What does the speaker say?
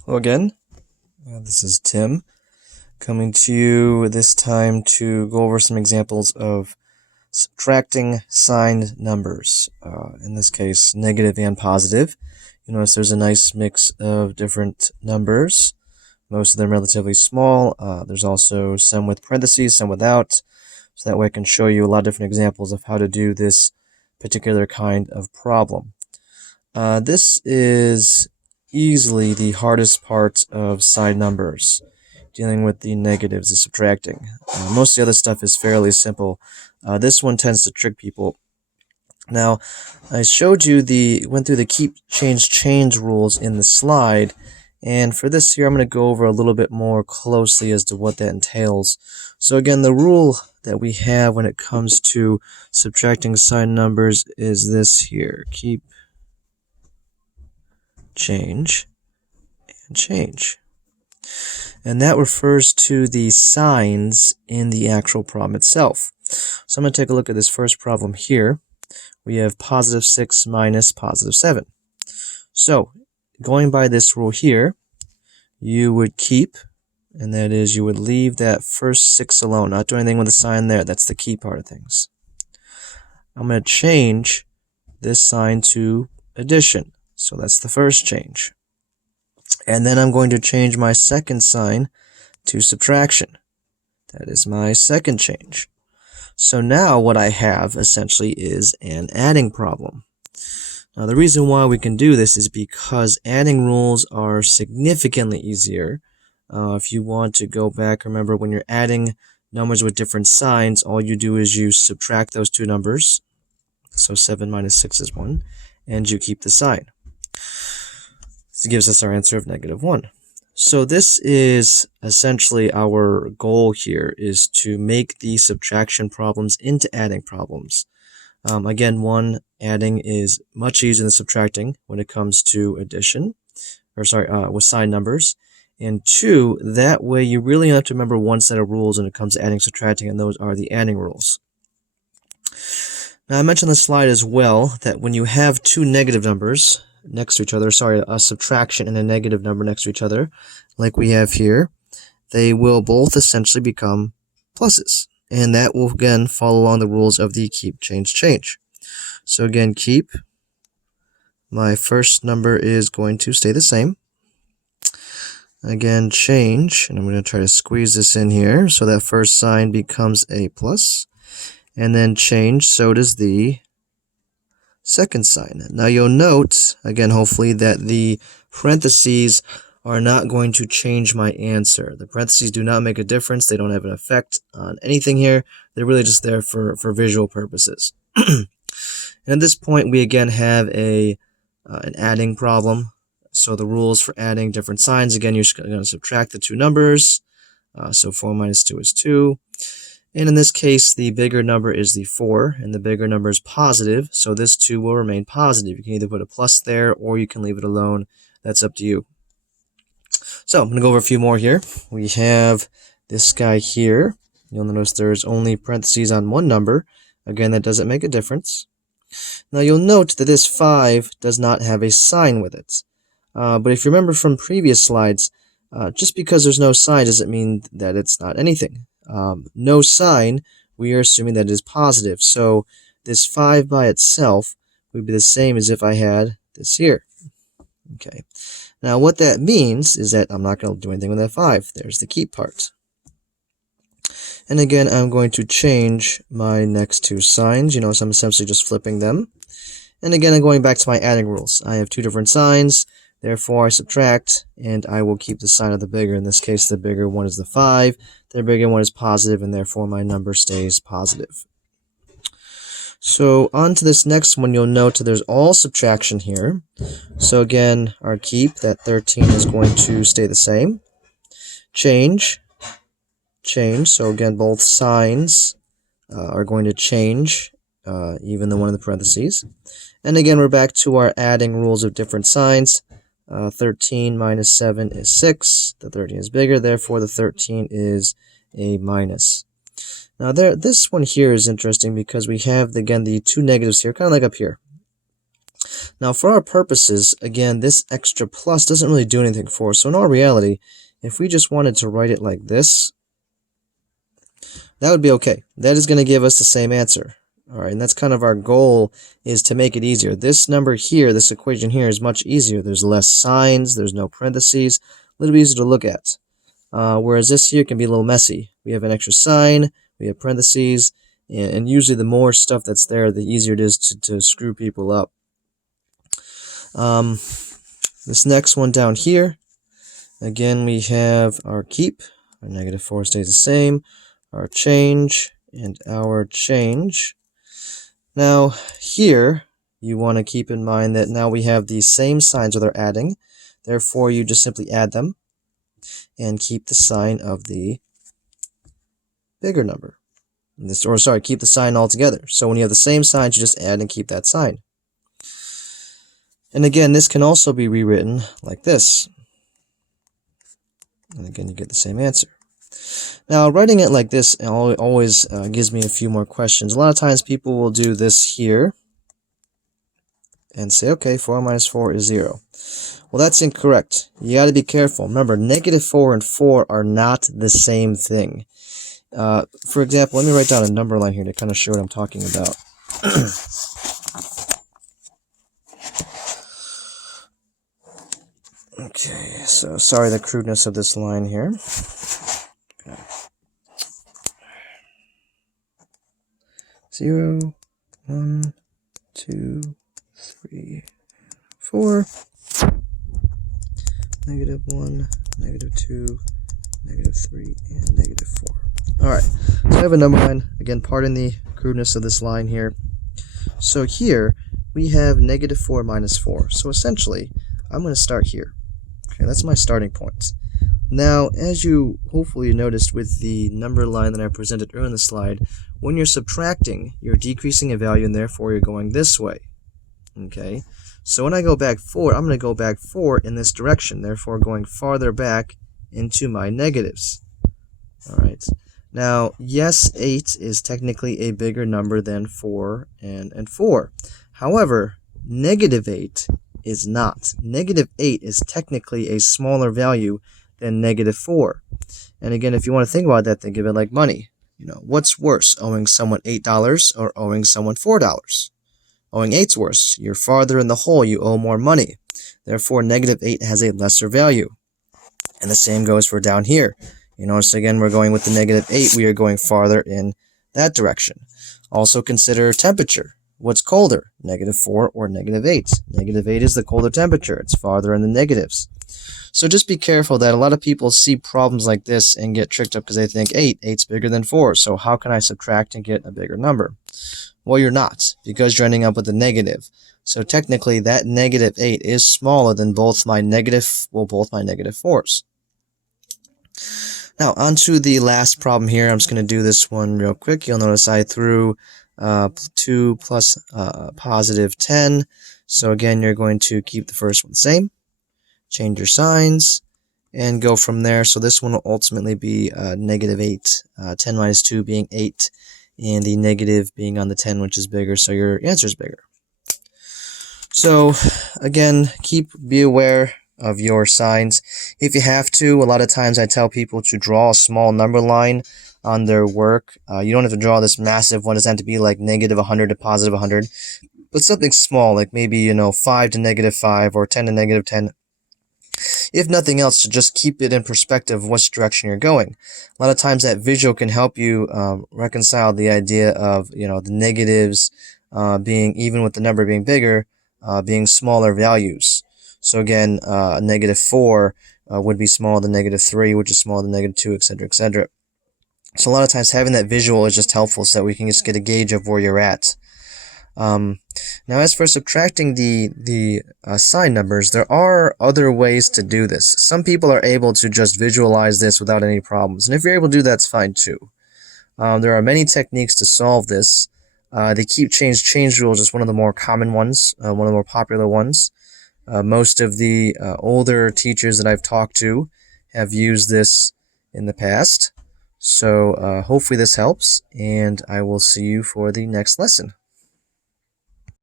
Hello again, this is Tim, coming to you this time to go over some examples of subtracting signed numbers, in this case negative and positive. You notice there's a nice mix of different numbers, most of them relatively small. There's also some with parentheses, some without, so that way I can show you a lot of different examples of how to do this particular kind of problem. This is easily the hardest part of side numbers, dealing with the negatives, the subtracting. Most of the other stuff is fairly simple. This one tends to trick people. Now, I showed you went through the keep, change rules in the slide, and for this here I'm going to go over a little bit more closely as to what that entails. So again, the rule that we have when it comes to subtracting side numbers is this here: keep, change, and change. And that refers to the signs in the actual problem itself. So I'm going to take a look at this first problem here. We have positive 6 minus positive 7. So going by this rule here, you would keep, and that is you would leave that first 6 alone, not do anything with the sign there. That's the key part of things. I'm going to change this sign to addition. So that's the first change. And then I'm going to change my second sign to subtraction. That is my second change. So now what I have essentially is an adding problem. Now the reason why we can do this is because adding rules are significantly easier. If you want to go back, remember when you're adding numbers with different signs, all you do is you subtract those two numbers. So 7 minus 6 is 1, and you keep the sign. This gives us our answer of -1. So this is essentially our goal here, is to make the subtraction problems into adding problems. Again, adding is much easier than subtracting when it comes to addition, with signed numbers. And 2, that way you really have to remember one set of rules when it comes to adding and subtracting, and those are the adding rules. Now I mentioned on the slide as well that when you have two negative numbers next to each other, a subtraction and a negative number next to each other, like we have here, they will both essentially become pluses. And that will again follow along the rules of the keep, change. So again, keep, my first number is going to stay the same. Again, change, and I'm going to try to squeeze this in here, so that first sign becomes a plus. And then change, so does the second sign. Now you'll note, again hopefully, that the parentheses are not going to change my answer. The parentheses do not make a difference. They don't have an effect on anything here. They're really just there for visual purposes. And at this point we again have an adding problem. So the rules for adding different signs, again you're going to subtract the two numbers. So 4 minus 2 is 2. And in this case, the bigger number is the 4, and the bigger number is positive, so this 2 will remain positive. You can either put a plus there, or you can leave it alone. That's up to you. So I'm going to go over a few more here. We have this guy here. You'll notice there's only parentheses on one number. Again, that doesn't make a difference. Now you'll note that this 5 does not have a sign with it. But if you remember from previous slides, just because there's no sign doesn't mean that it's not anything. No sign, we are assuming that it is positive. So this 5 by itself would be the same as if I had this here. Okay. Now what that means is that I'm not going to do anything with that 5. There's the keep part. And again, I'm going to change my next two signs. You notice I'm essentially just flipping them. And again, I'm going back to my adding rules. I have two different signs. Therefore, I subtract, and I will keep the sign of the bigger. In this case, the bigger one is the 5. The bigger one is positive, and therefore my number stays positive. So on to this next one, you'll note there's all subtraction here. So again, our keep, that 13 is going to stay the same. Change. So again, both signs are going to change, even the one in the parentheses. And again, we're back to our adding rules of different signs. 13 minus 7 is 6. The 13 is bigger, therefore the 13 is a minus. Now this one here is interesting because we have, again, the two negatives here, kind of like up here. Now for our purposes, again, this extra plus doesn't really do anything for us. So in all reality, if we just wanted to write it like this, that would be okay. That is going to give us the same answer. Alright, and that's kind of our goal, is to make it easier. This number here, this equation here, is much easier. There's less signs, there's no parentheses, a little bit easier to look at. Whereas this here can be a little messy. We have an extra sign, we have parentheses, and usually the more stuff that's there, the easier it is to screw people up. This next one down here, again, we have our keep. Our -4 stays the same. Our change and our change. Now, here, you want to keep in mind that now we have these same signs, or they're adding. Therefore, you just simply add them and keep the sign of the bigger number. Keep the sign altogether. So when you have the same signs, you just add and keep that sign. And again, this can also be rewritten like this. And again, you get the same answer. Now, writing it like this always gives me a few more questions. A lot of times people will do this here and say, okay, 4 minus 4 is 0. Well, that's incorrect. You got to be careful. Remember, -4 and 4 are not the same thing. For example, let me write down a number line here to kind of show what I'm talking about. Okay, so sorry the crudeness of this line here. Okay. 0, 1, 2, 3, 4. -1, -2, -3, and -4. Alright, so I have a number line. Again, pardon the crudeness of this line here. So here, we have -4 minus 4. So essentially, I'm going to start here. Okay, that's my starting point. Now, as you hopefully noticed with the number line that I presented earlier in the slide, when you're subtracting, you're decreasing a value, and therefore you're going this way. Okay, so when I go back 4, I'm going to go back 4 in this direction, therefore going farther back into my negatives. Alright, now, yes, 8 is technically a bigger number than 4 and 4. However, -8 is not. -8 is technically a smaller value than -4. And again, if you want to think about that, think of it like money. You know, what's worse, owing someone $8 or owing someone $4? Owing 8's worse. You're farther in the hole, you owe more money. Therefore, -8 has a lesser value. And the same goes for down here. You notice again, we're going with the -8, we are going farther in that direction. Also consider temperature. What's colder, -4 or -8? -8 is the colder temperature. It's farther in the negatives. So just be careful that a lot of people see problems like this and get tricked up because they think 8's bigger than 4, so how can I subtract and get a bigger number? Well, you're not, because you're ending up with a negative. So technically, that -8 is smaller than both my -4s. Now, on to the last problem here. I'm just going to do this one real quick. You'll notice I threw 2 plus +10. So again, you're going to keep the first one the same, change your signs, and go from there. So this one will ultimately be -8, 10 minus 2 being 8, and the negative being on the 10, which is bigger, so your answer is bigger. So again, be aware of your signs. If you have to, a lot of times I tell people to draw a small number line on their work. You don't have to draw this massive one. It doesn't have to be like -100 to +100, but something small, like maybe, 5 to -5 or 10 to -10. If nothing else, to just keep it in perspective of which direction you're going. A lot of times that visual can help you reconcile the idea of, the negatives being, even with the number being bigger, being smaller values. So again, -4 would be smaller than -3, which is smaller than -2, etc., etc. So a lot of times having that visual is just helpful so that we can just get a gauge of where you're at. Now, as for subtracting the sign numbers, there are other ways to do this. Some people are able to just visualize this without any problems, and if you're able to do that, that's fine too. There are many techniques to solve this. The keep change rule is just one of the more common ones, one of the more popular ones. Most of the older teachers that I've talked to have used this in the past. So hopefully this helps, and I will see you for the next lesson.